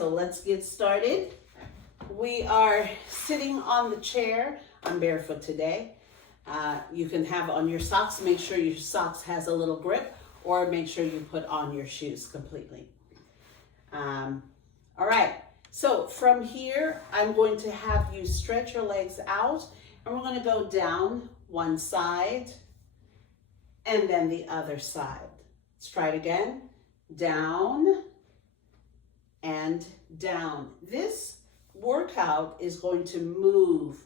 So let's get started. We are sitting on the chair. I'm barefoot today. You can have on your socks. Make sure your socks has a little grip, or make sure you put on your shoes completely. All right. So from here, I'm going to have you stretch your legs out, and we're going to go down one side and then the other side. Let's try it again. Down and down. This workout is going to move.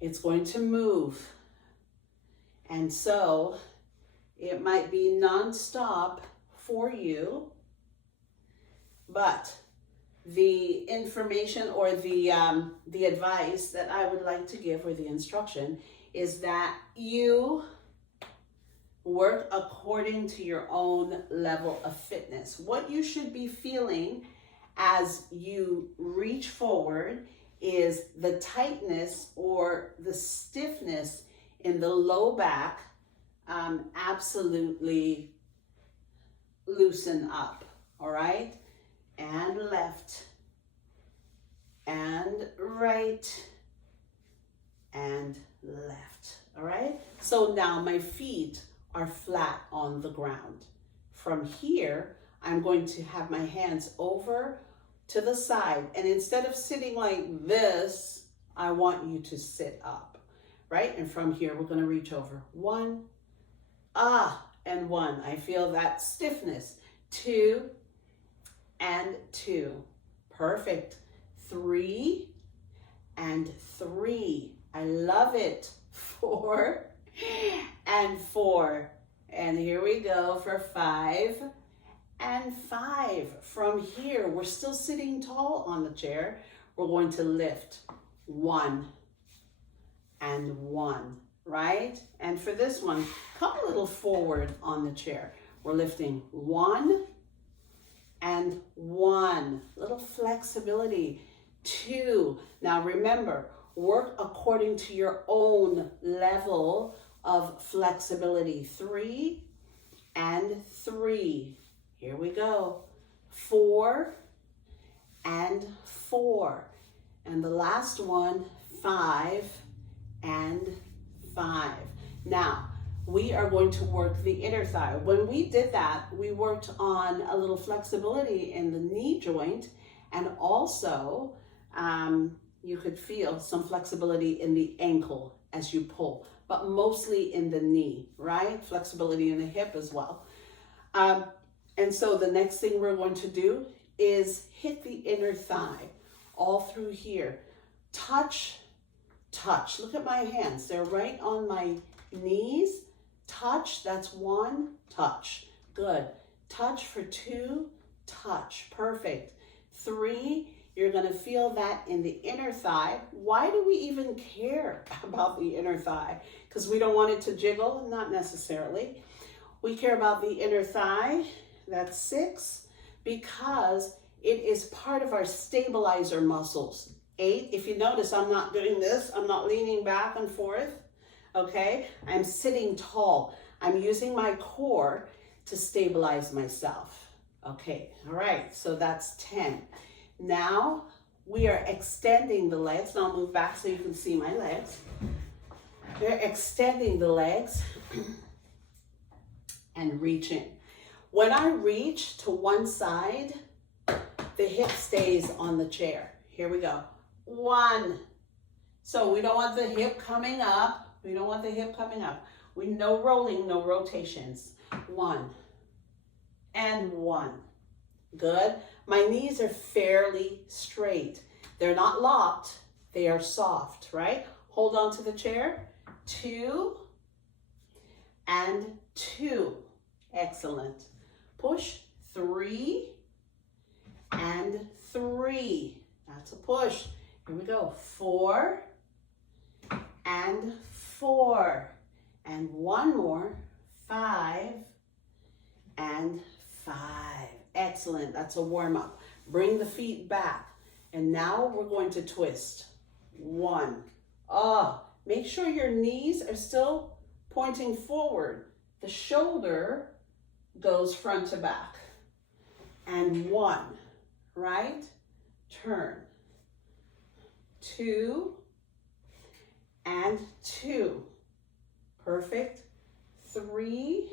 It's going to move. And so it might be non-stop for you, but the information or the advice that I would like to give, or the instruction, is that you work according to your own level of fitness. What you should be feeling as you reach forward is the tightness or the stiffness in the low back. Absolutely loosen up, all right? And left, and right, and left, all right? So now my feet are flat on the ground. From here, I'm going to have my hands over to the side, and instead of sitting like this, I want you to sit up, right? And from here, we're gonna reach over. One, and one. I feel that stiffness. Two, and two. Perfect. 3 and 3. I love it. 4 and 4. And here we go for 5 and 5. From here, we're still sitting tall on the chair. We're going to lift 1 and 1, right? And for this one, come a little forward on the chair. We're lifting 1 and 1, little flexibility. 2. Now remember, work according to your own level of flexibility. 3 and 3. Here we go. 4 and 4. And the last one, 5 and 5. Now, we are going to work the inner thigh. When we did that, we worked on a little flexibility in the knee joint, and also you could feel some flexibility in the ankle as you pull, but mostly in the knee, right? Flexibility in the hip as well. And so the next thing we're going to do is hit the inner thigh all through here. Touch, touch. Look at my hands. They're right on my knees. Touch, that's 1, touch. Good. Touch for 2, touch. Perfect. 3, you're going to feel that in the inner thigh. Why do we even care about the inner thigh? Because we don't want it to jiggle? Not necessarily. We care about the inner thigh. That's 6, because it is part of our stabilizer muscles. 8, if you notice, I'm not doing this. I'm not leaning back and forth. Okay, I'm sitting tall. I'm using my core to stabilize myself. Okay, all right, so that's 10. Now we are extending the legs. Now I'll move back so you can see my legs. We're extending the legs and reaching. When I reach to one side, the hip stays on the chair. Here we go. 1. So we don't want the hip coming up. We don't want the hip coming up. We no rolling, no rotations. 1 and 1. Good. My knees are fairly straight. They're not locked. They are soft, right? Hold on to the chair. 2 and 2. Excellent. Push. 3 and 3. That's a push. Here we go. 4 and 4. And one more. 5 and 5. Excellent. That's a warm-up. Bring the feet back. And now we're going to twist. 1. Make sure your knees are still pointing forward. The shoulder goes front to back. And 1. right, turn, 2 and 2, perfect, 3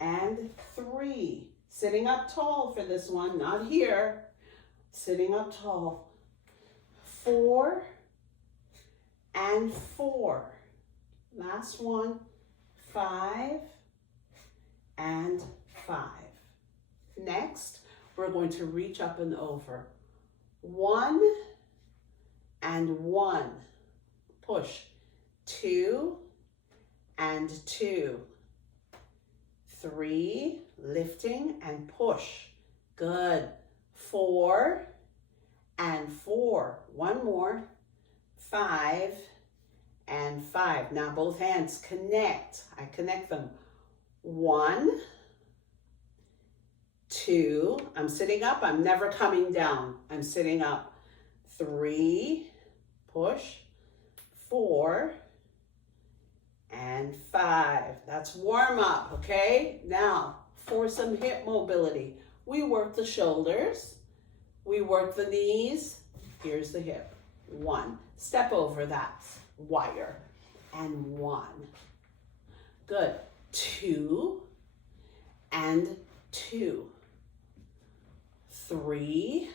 and 3, sitting up tall for this one, not here, sitting up tall, 4 and 4, last one, 5 and 5. Next, we're going to reach up and over, 1 and 1, push, 2 and 2, 3, lifting and push, good, 4 and 4, one more, 5 and 5. Now both hands connect, I connect them, 1, 2, I'm sitting up, I'm never coming down, I'm sitting up, 3, push, 4 and 5. That's warm up, okay? Now for some hip mobility, we work the shoulders, we work the knees, here's the hip, 1, step over that wire, and 1, good, 2 and 2, 3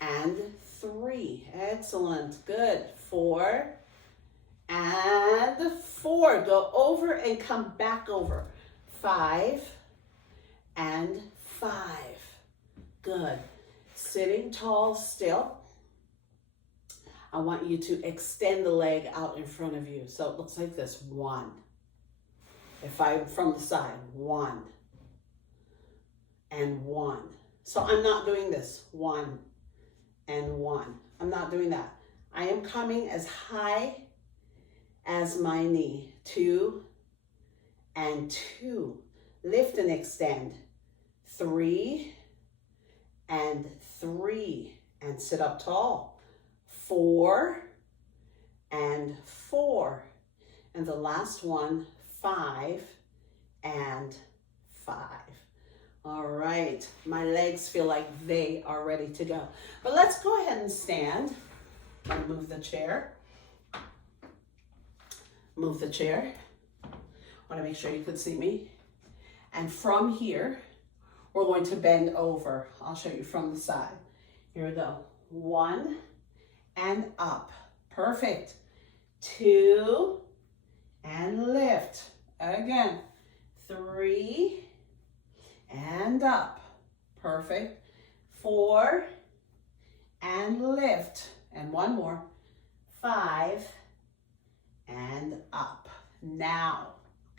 and 3, excellent, good, 4 and 4, go over and come back over, 5 and 5, good, sitting tall still. I want you to extend the leg out in front of you, so it looks like this, 1, if I'm from the side, 1 and 1, so I'm not doing this, 1 and 1, I'm not doing that, I am coming as high as my knee, 2 and 2, lift and extend, 3 and 3, and sit up tall, 4 and 4, and the last one, 5 and 5. All right, my legs feel like they are ready to go, but let's go ahead and stand and move the chair. Move the chair. I want to make sure you can see me. And from here, we're going to bend over. I'll show you from the side. Here we go. 1 and up. Perfect. 2 and lift. Again. 3 and up. Perfect. 4 and lift. And one more. 5 and up. Now,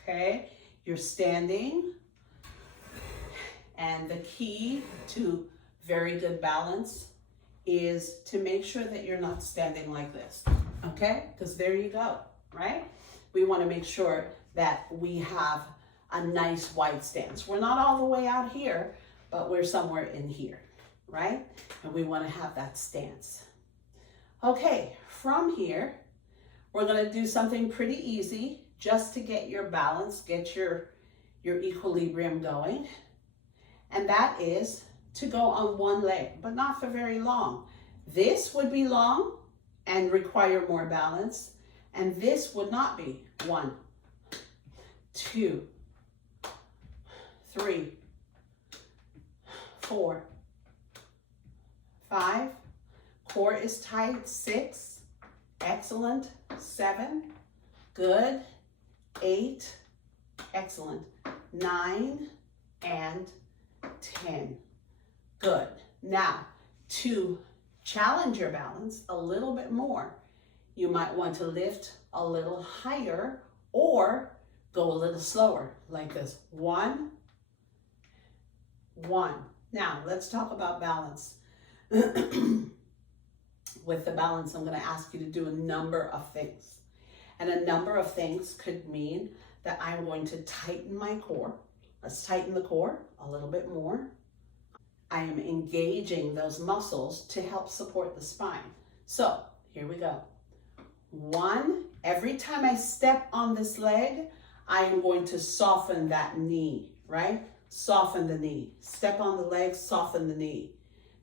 okay, you're standing, and the key to very good balance is to make sure that you're not standing like this, okay? Because there you go, right? We want to make sure that we have a nice wide stance. We're not all the way out here, but we're somewhere in here, right? And we want to have that stance. Okay, from here, we're going to do something pretty easy just to get your balance, get your equilibrium going. And that is to go on one leg, but not for very long. This would be long and require more balance. And this would not be. 1, 2, 3, 4, 5. Core is tight. 6. Excellent. 7, good. 8, excellent. 9 and 10, good. Now, to challenge your balance a little bit more, you might want to lift a little higher or go a little slower, like this. 1, 1. Now, let's talk about balance. With the balance, I'm going to ask you to do a number of things. And a number of things could mean that I'm going to tighten my core. Let's tighten the core a little bit more. I am engaging those muscles to help support the spine. So here we go. 1, every time I step on this leg, I am going to soften that knee, right? soften the knee. Step on the leg, soften the knee,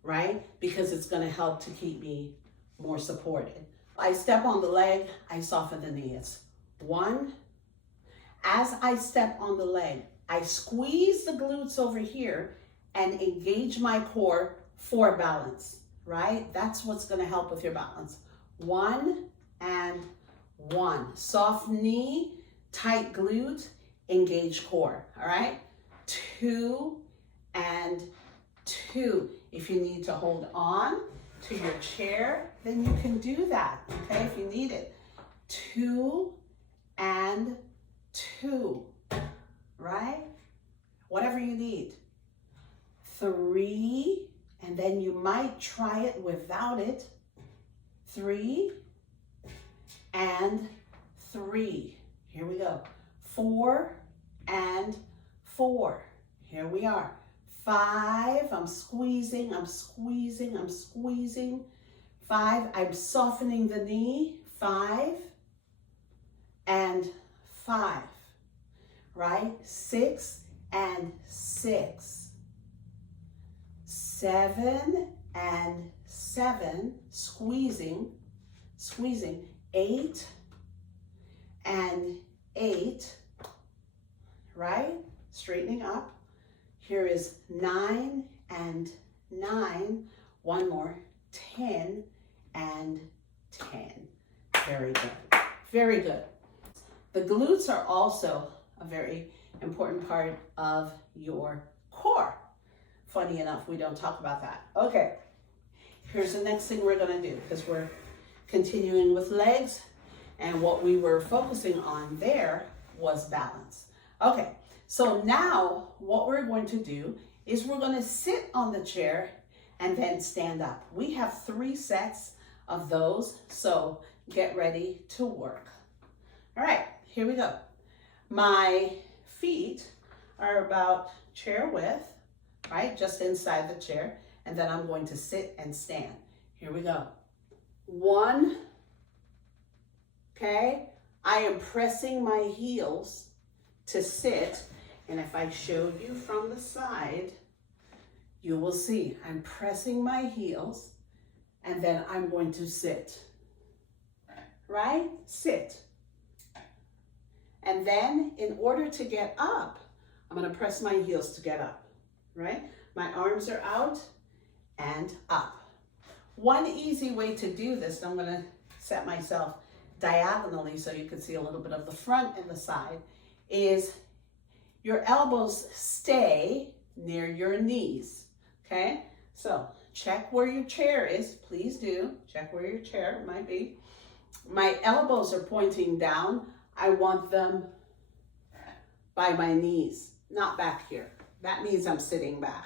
right? Because it's going to help to keep me more supported. I step on the leg, I soften the knee. It's 1. As I step on the leg, I squeeze the glutes over here and engage my core for balance, right? That's what's going to help with your balance. 1 and 1. Soft knee, tight glute, engage core, all right? 2 and 2. If you need to hold on to your chair, then you can do that, okay, if you need it. 2 and 2, right? Whatever you need. 3, and then you might try it without it. 3 and 3. Here we go. 4 and 4. Here we are. 5, I'm squeezing, I'm squeezing, I'm squeezing. 5, I'm softening the knee. 5 and 5, right? 6 and 6. 7 and 7, squeezing, squeezing. 8 and 8, right? Straightening up. Here is 9 and 9. One more. 10 and 10. Very good. Very good. The glutes are also a very important part of your core. Funny enough, we don't talk about that. Okay, here's the next thing we're gonna do, because we're continuing with legs, and what we were focusing on there was balance. Okay, so now what we're going to do is we're gonna sit on the chair and then stand up. We have 3 sets of those, so get ready to work. All right, here we go. My feet are about chair width, right? Just inside the chair. And then I'm going to sit and stand. Here we go. 1, okay? I am pressing my heels to sit. And if I showed you from the side, you will see I'm pressing my heels and then I'm going to sit, right? Sit. And then in order to get up, I'm gonna press my heels to get up, right? My arms are out and up. One easy way to do this, I'm gonna set myself diagonally so you can see a little bit of the front and the side, is your elbows stay near your knees, okay? So check where your chair is, please do. Check where your chair might be. My elbows are pointing down. I want them by my knees, not back here. That means I'm sitting back.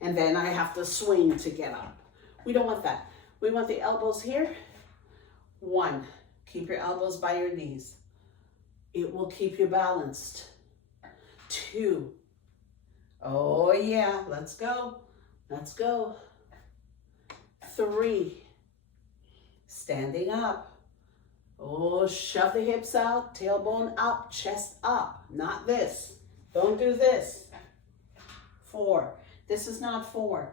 And then I have to swing to get up. We don't want that. We want the elbows here. 1, keep your elbows by your knees. It will keep you balanced. 2, oh yeah, let's go. Let's go. 3, standing up. Oh, shove the hips out, tailbone up, chest up. Not this. Don't do this. 4. This is not 4.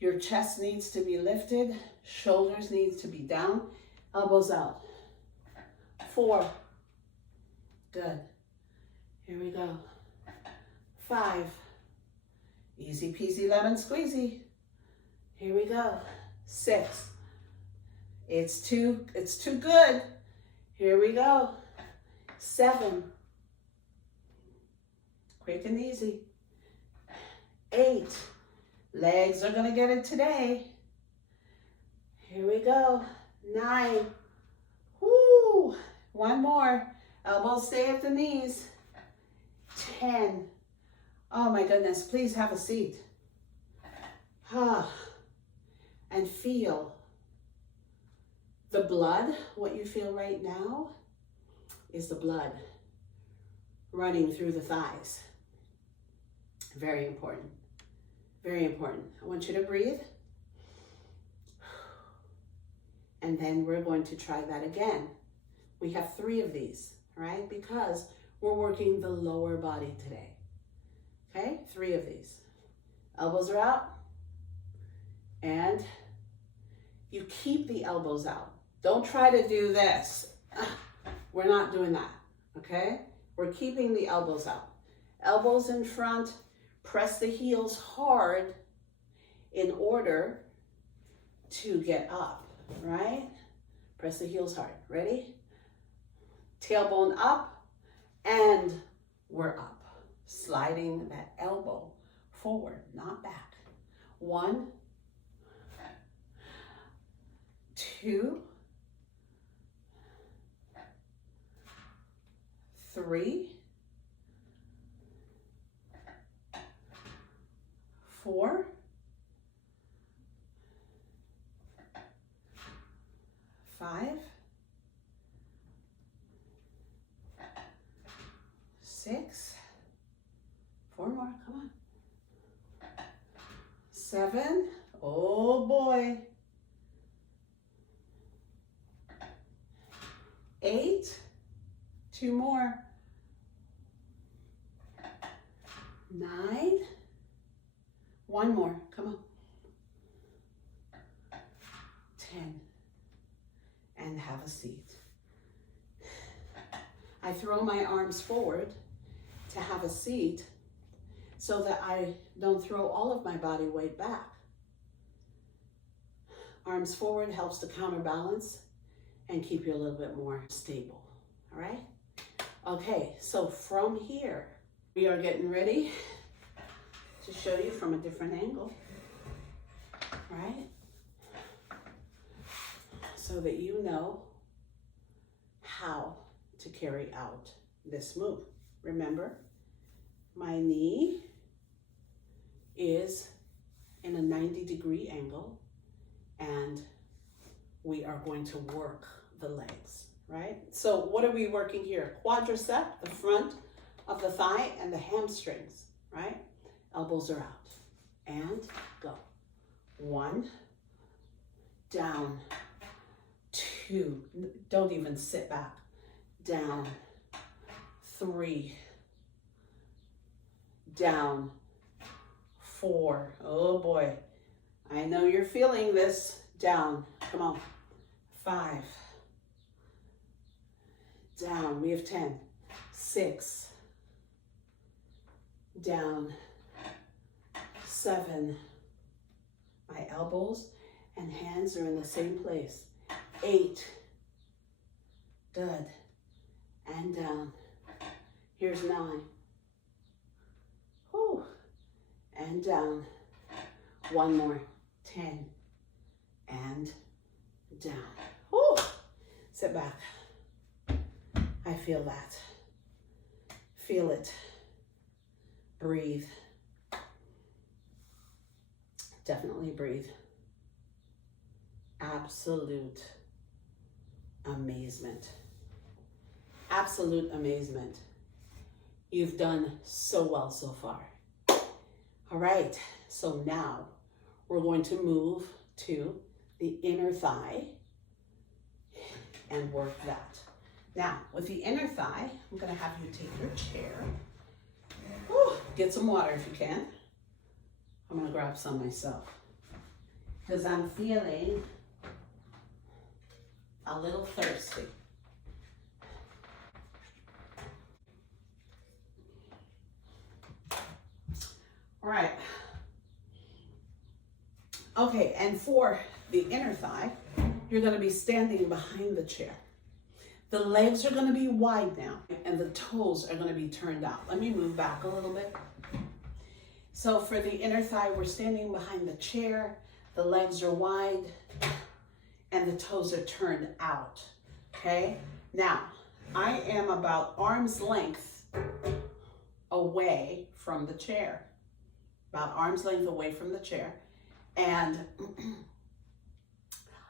Your chest needs to be lifted. Shoulders needs to be down. Elbows out. 4. Good. Here we go. 5. Easy peasy lemon squeezy. Here we go. 6. It's too good. Here we go. 7. Quick and easy. 8. Legs are gonna get it today. Here we go. 9. Woo! 1 more. Elbows stay at the knees. 10. Oh my goodness, please have a seat. And feel the blood. What you feel right now is the blood running through the thighs. Very important. Very important. I want you to breathe. And then we're going to try that again. We have 3 of these, right? Because we're working the lower body today. Okay, 3 of these. Elbows are out, and you keep the elbows out. Don't try to do this. We're not doing that, okay? We're keeping the elbows out. Elbows in front, press the heels hard in order to get up, right? Press the heels hard. Ready? Tailbone up, and we're up. Sliding that elbow forward, not back. 1, 2, 3, 4, 5, 6, 4 more, come on. 7, oh boy. 8, 2 more. 9, 1 more, come on. 10, and have a seat. I throw my arms forward to have a seat so that I don't throw all of my body weight back. Arms forward helps to counterbalance and keep you a little bit more stable, all right? Okay, so from here, we are getting ready to show you from a different angle, right? So that you know how to carry out this move. Remember, my knee is in a 90-degree angle, and we are going to work the legs, right? So what are we working here? Quadricep, the front of the thigh, and the hamstrings, right? Elbows are out, and go. 1, down, 2, don't even sit back, down, 3, down, 4, oh boy, I know you're feeling this, down, come on, 5, down, we have 10, 6, down, 7, my elbows and hands are in the same place, 8, good, and down, here's 9, whew, and down, 1 more, 10, and down, whew, sit back, I feel that, feel it, breathe, definitely breathe, absolute amazement. Absolute amazement. You've done so well so far. All right, so now we're going to move to the inner thigh and work that. Now, with the inner thigh, I'm gonna have you take your chair. Whew, get some water if you can. I'm gonna grab some myself because I'm feeling a little thirsty. All right. Okay, and for the inner thigh, you're gonna be standing behind the chair. The legs are gonna be wide now, and the toes are gonna be turned out. Let me move back a little bit. So for the inner thigh, we're standing behind the chair, the legs are wide, and the toes are turned out, okay? Now, I am about arm's length away from the chair, about arm's length away from the chair, and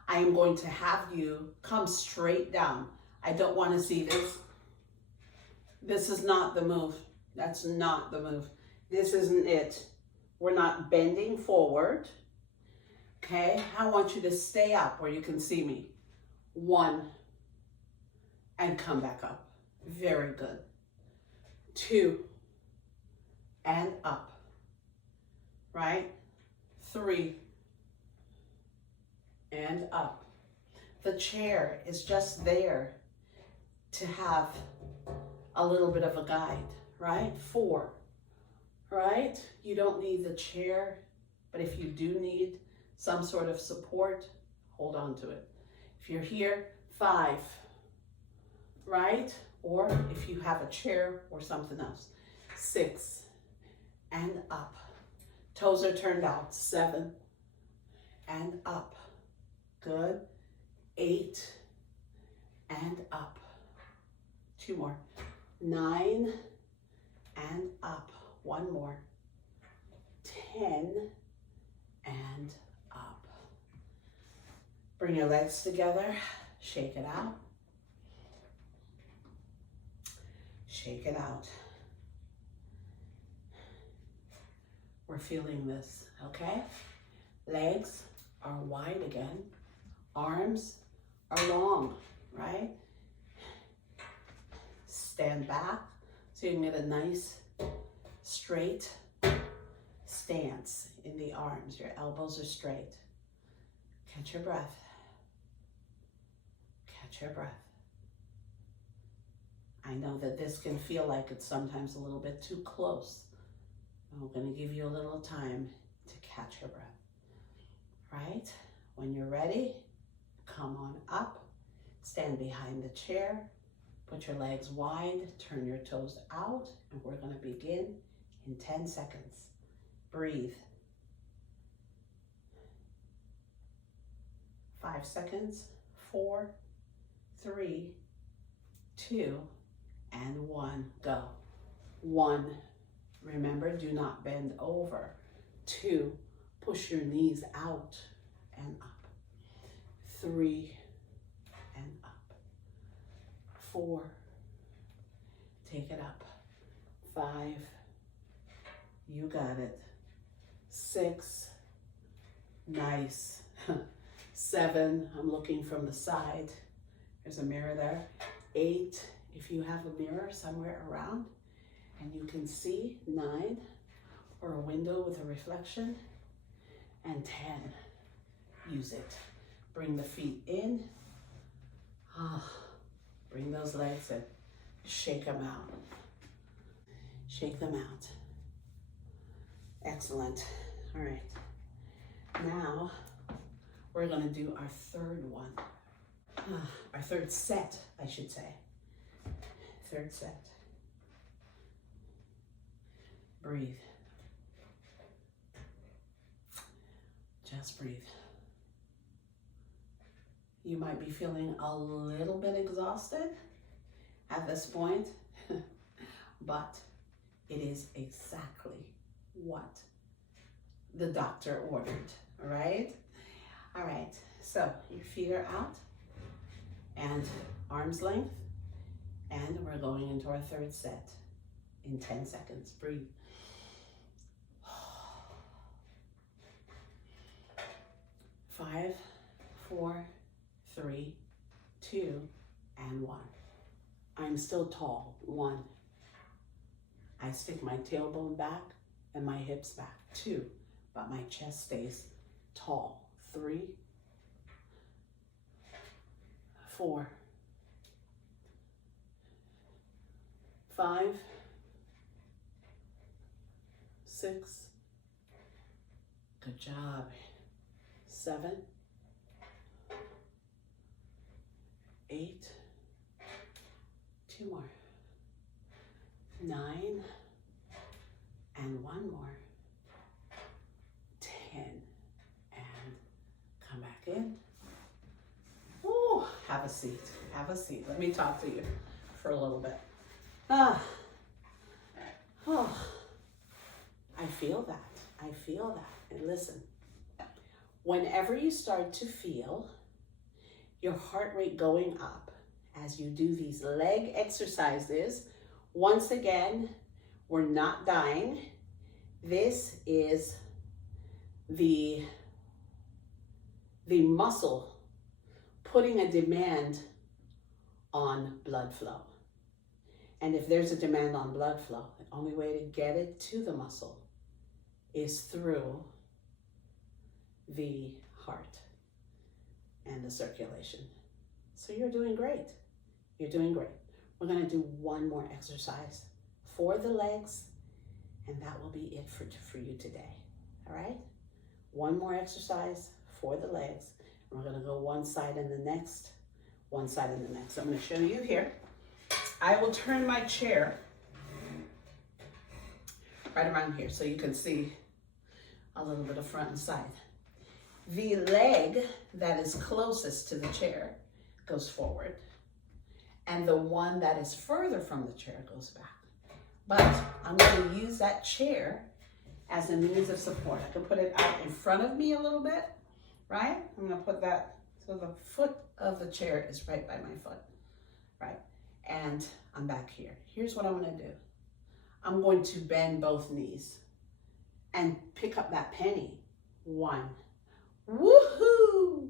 I am going to have you come straight down. I don't want to see this. This is not the move. That's not the move. This isn't it. We're not bending forward. Okay, I want you to stay up where you can see me. 1, and come back up. Very good. 2, and up, right? 3 and up. The chair is just there to have a little bit of a guide, right? 4, right? You don't need the chair, but if you do need some sort of support, hold on to it. If you're here, 5, right? Or if you have a chair or something else, 6 and up. Toes are turned out, 7 and up. Good. 8 and up. 2 more. 9 and up. 1 more. 10 and up. Bring your legs together. Shake it out. Shake it out. We're feeling this, okay? Legs are wide again. Arms are long, right? Stand back so you can get a nice straight stance in the arms. Your elbows are straight. Catch your breath. Catch your breath. I know that this can feel like it's sometimes a little bit too close. I'm going to give you a little time to catch your breath, right? When you're ready, come on up, stand behind the chair, put your legs wide, turn your toes out, and we're going to begin in 10 seconds. Breathe. 5 seconds. 4, 3, 2, and 1. Go. 1. Remember, do not bend over. 2, push your knees out and up. 3 and up. 4, take it up. 5, you got it. 6, nice. 7, I'm looking from the side. There's a mirror there. 8, if you have a mirror somewhere around and you can see. 9, or a window with a reflection. And 10, use it. Bring the feet in. Bring those legs in. Shake them out. Shake them out. Excellent. All right. Now we're going to do our third one. Our third set, I should say. Third set. Breathe. Just breathe. You might be feeling a little bit exhausted at this point, but it is exactly what the doctor ordered, all right? All right, so your feet are out and arm's length, and we're going into our third set in 10 seconds. Breathe. 5, 4, 3, 2, and 1. I'm still tall. 1. I stick my tailbone back and my hips back. 2, but my chest stays tall. 3, 4, 5, 6. Good job. 7, 8, 2 more, 9, and 1 more, 10, and come back in. Oh, have a seat, have a seat. Let me talk to you for a little bit. I feel that, I feel that. And listen, whenever you start to feel your heart rate going up as you do these leg exercises, once again, we're not dying. This is the muscle putting a demand on blood flow. And if there's a demand on blood flow, the only way to get it to the muscle is through the heart and the circulation. So you're doing great. You're doing great. We're gonna do one more exercise for the legs, and that will be it for you today, all right? One more exercise for the legs. We're gonna go one side and the next, one side and the next. So I'm gonna show you here. I will turn my chair right around here so you can see a little bit of front and side. The leg that is closest to the chair goes forward, and the one that is further from the chair goes back. But I'm going to use that chair as a means of support. I can put it out in front of me a little bit, right? I'm going to put that so the foot of the chair is right by my foot, right? And I'm back here. Here's what I'm going to do. I'm going to bend both knees and pick up that penny. 1, woohoo,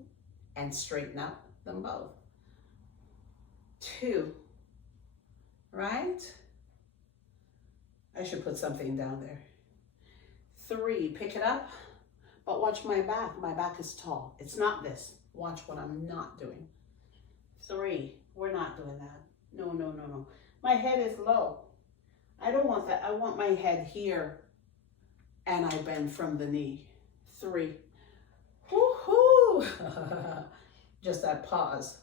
and straighten up them both. 2, right? I should put something down there. 3, pick it up, but watch my back. My back is tall. It's not this. Watch what I'm not doing. 3, we're not doing that. No, no, no, no. My head is low. I don't want that. I want my head here, and I bend from the knee. 3, woohoo! Just that pause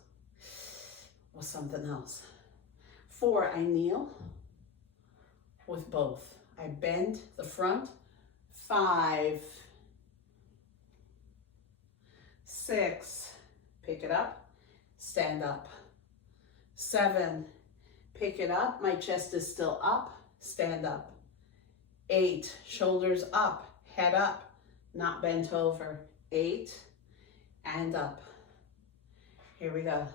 was something else. 4, I kneel with both. I bend the front. 5, 6, pick it up, stand up. 7, pick it up, my chest is still up, stand up. 8, shoulders up, head up, not bent over. 8, and up. Here we go.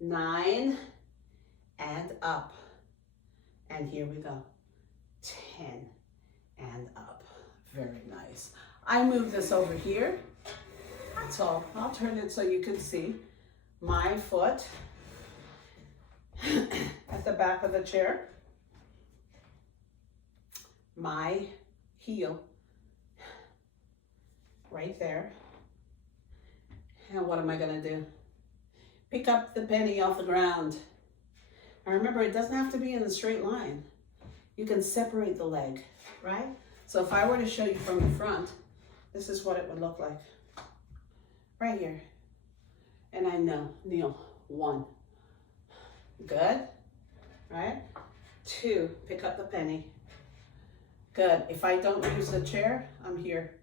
9, and up. And here we go. 10, and up. Very nice. I move this over here. That's all. I'll turn it so you can see my foot at the back of the chair. My heel right there. And what am I gonna do? Pick up the penny off the ground. And remember, it doesn't have to be in a straight line. You can separate the leg, right? So if I were to show you from the front, this is what it would look like. Right here. And I kneel. 1. Good, right? 2, pick up the penny. Good. If I don't use the chair, I'm here.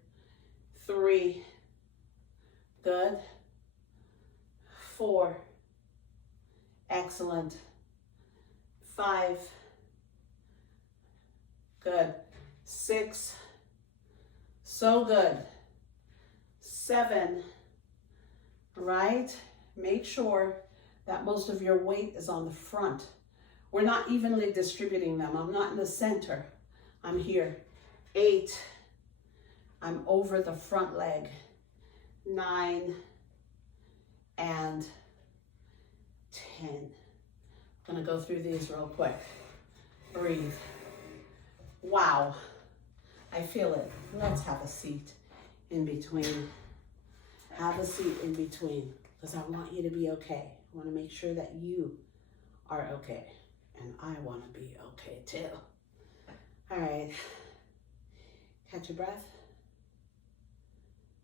3, good. 4, excellent. 5, good. 6, so good. 7, right? Make sure that most of your weight is on the front. We're not evenly distributing them. I'm not in the center. I'm here. 8, I'm over the front leg. 9, and 10. I'm gonna go through these real quick. Breathe. Wow, I feel it. Let's have a seat in between. Have a seat in between, because I want you to be okay. I want to make sure that you are okay, and I want to be okay too. All right, catch your breath.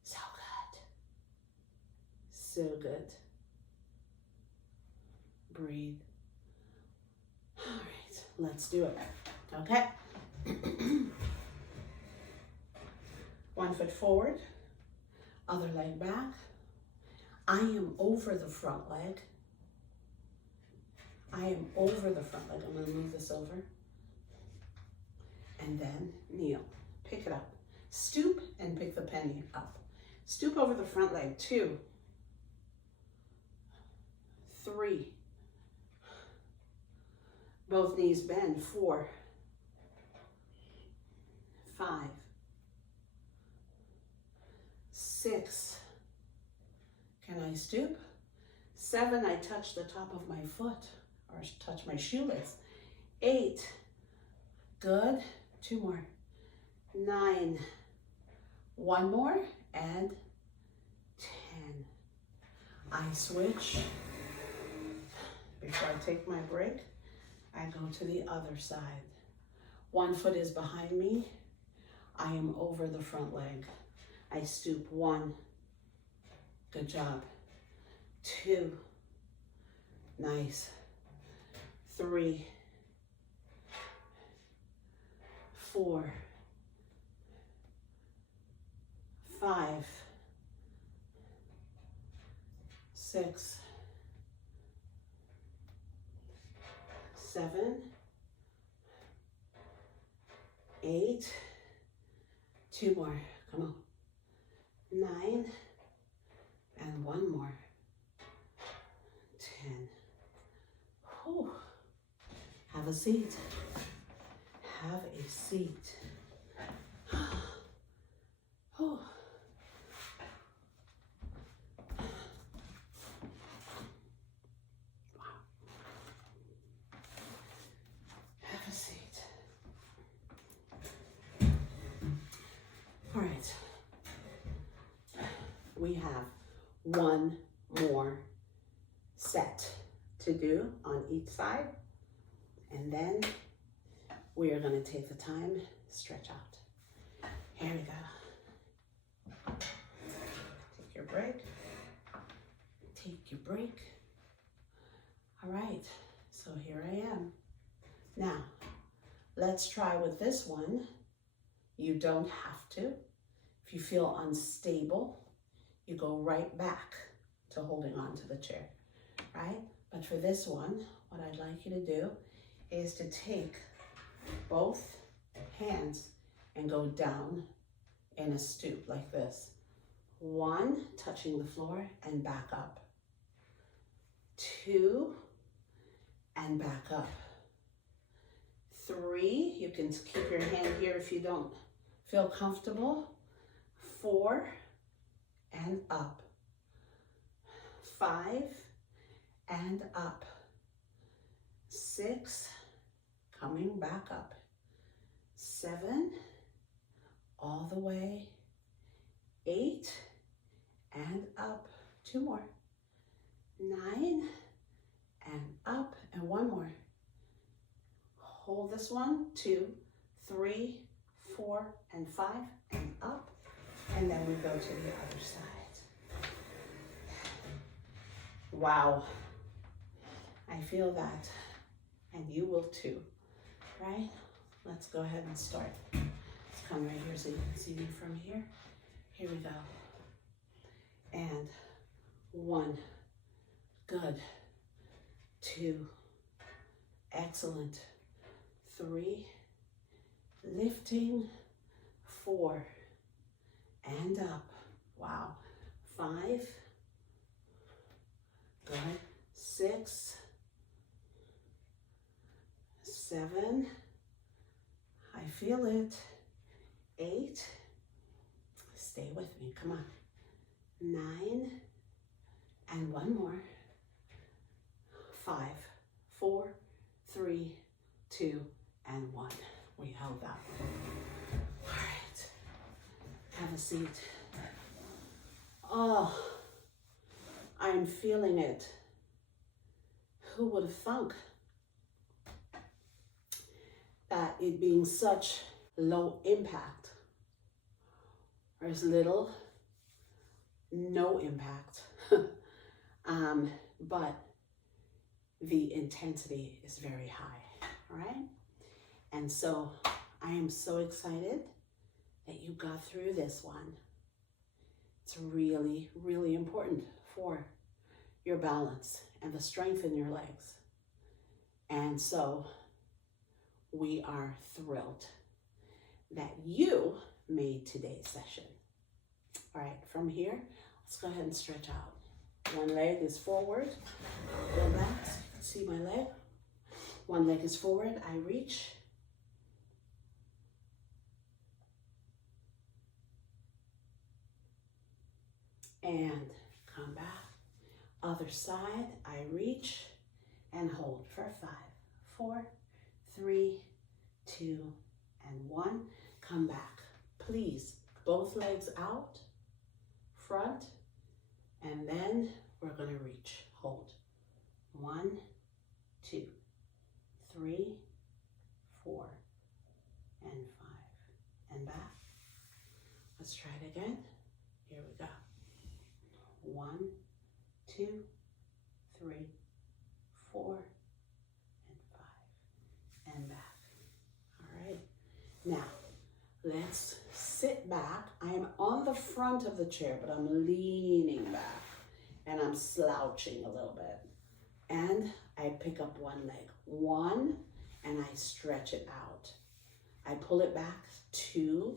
So good. So good. Breathe. All right, let's do it. Okay. 1 foot forward, other leg back. I am over the front leg. I am over the front leg. I'm going to move this over. And then kneel. Pick it up. Stoop and pick the penny up. Stoop over the front leg. 2, 3. Both knees bend. 4, 5, 6. Can I stoop? 7, I touch the top of my foot or touch my shoelace. 8. Good. 2 more. 9. 1 more, and 10. I switch. Before I take my break, I go to the other side. 1 foot is behind me. I am over the front leg. I stoop. 1. Good job. 2. Nice. 3. 4. 5. 6. 7. 8. 2 more. Come on. 9. And 1 more. 10. Whew. Have a seat. Have a seat. Whew. Have a seat. All right. We have 1 more set to do on each side, and then we are going to take the time, stretch out. Here we go. Take your break. Take your break. All right, so here I am. Now, let's try with this one. You don't have to. If you feel unstable, you go right back to holding on to the chair, right? But for this one, what I'd like you to do is to take both hands and go down in a stoop like this. 1, touching the floor and back up. 2, and back up. 3, you can keep your hand here if you don't feel comfortable. 4, and up. 5, and up. 6, coming back up. 7, all the way. 8, and up. 2 more. 9, and up, and 1 more. Hold this one. 2, 3, 4, and 5, and up. And then we go to the other side. Wow. I feel that, and you will too, right? Let's go ahead and start. Let's come right here so you can see me from here. Here we go. And 1, good. 2, excellent. 3, lifting. 4, and up. Wow. 5, good. 6, 7, I feel it. 8, stay with me, come on. 9, and 1 more. 5, 4, 3, 2, and 1. We held that. All right, have a seat. Oh, I'm feeling it. Who would have thunk that it being such low impact, or as little, no impact, but the intensity is very high, all right? And so I am so excited that you got through this one. It's really, really important for your balance and the strength in your legs. And so we are thrilled that you made today's session. All right, from here, let's go ahead and stretch out. One leg is forward, go back, so you can see my leg. One leg is forward, I reach. And come back. Other side, I reach and hold for 5, 4, 3, 2, and 1. Come back. Please, both legs out, front, and then we're going to reach. Hold. 1, 2, 3, 4, and 5. And back. Let's try it again. Here we go. 1, 2, 3, 4, and 5. And back. All right. Now, let's sit back. I am on the front of the chair, but I'm leaning back and I'm slouching a little bit. And I pick up one leg. 1, and I stretch it out. I pull it back. 2,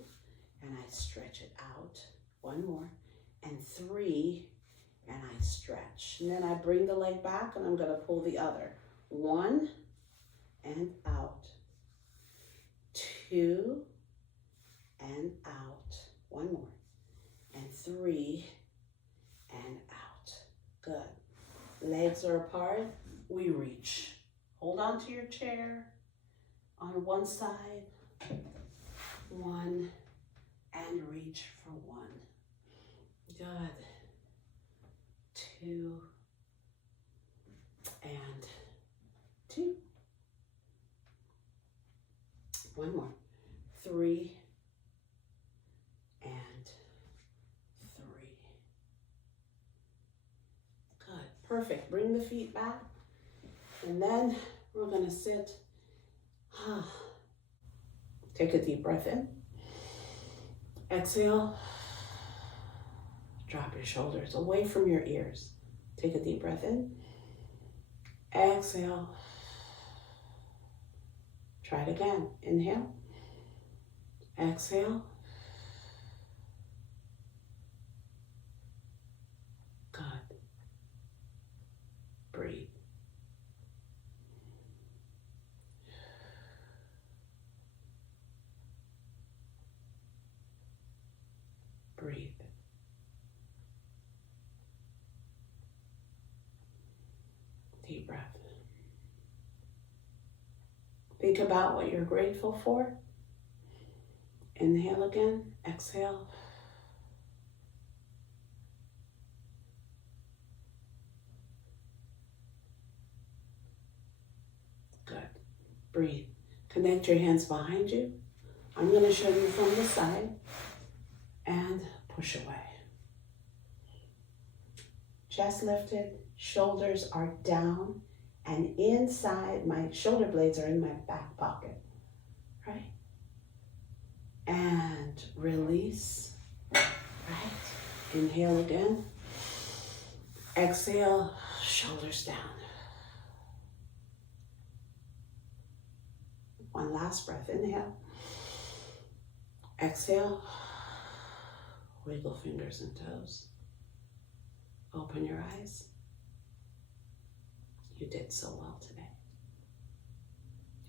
and I stretch it out. 1 more. And 3, and I stretch. And then I bring the leg back and I'm going to pull the other. 1, and out. 2, and out. 1 more. And 3, and out. Good. Legs are apart. We reach. Hold on to your chair on one side. 1, and reach for 1. Good. 2, and 2. 1 more. 3, and 3. Good. Perfect. Bring the feet back. And then we're going to sit. Take a deep breath in. Exhale. Drop your shoulders away from your ears. Take a deep breath in. Exhale. Try it again. Inhale. Exhale. Good. Breathe. Breathe. Deep breath. Think about what you're grateful for. Inhale again. Exhale. Good. Breathe. Connect your hands behind you. I'm going to show you from the side. And push away. Chest lifted, shoulders are down, and inside, my shoulder blades are in my back pocket, right? And release, right? Inhale again. Exhale, shoulders down. One last breath, inhale. Exhale. Wiggle fingers and toes. Open your eyes. You did so well today.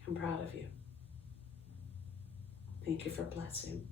I'm proud of you. Thank you for blessing.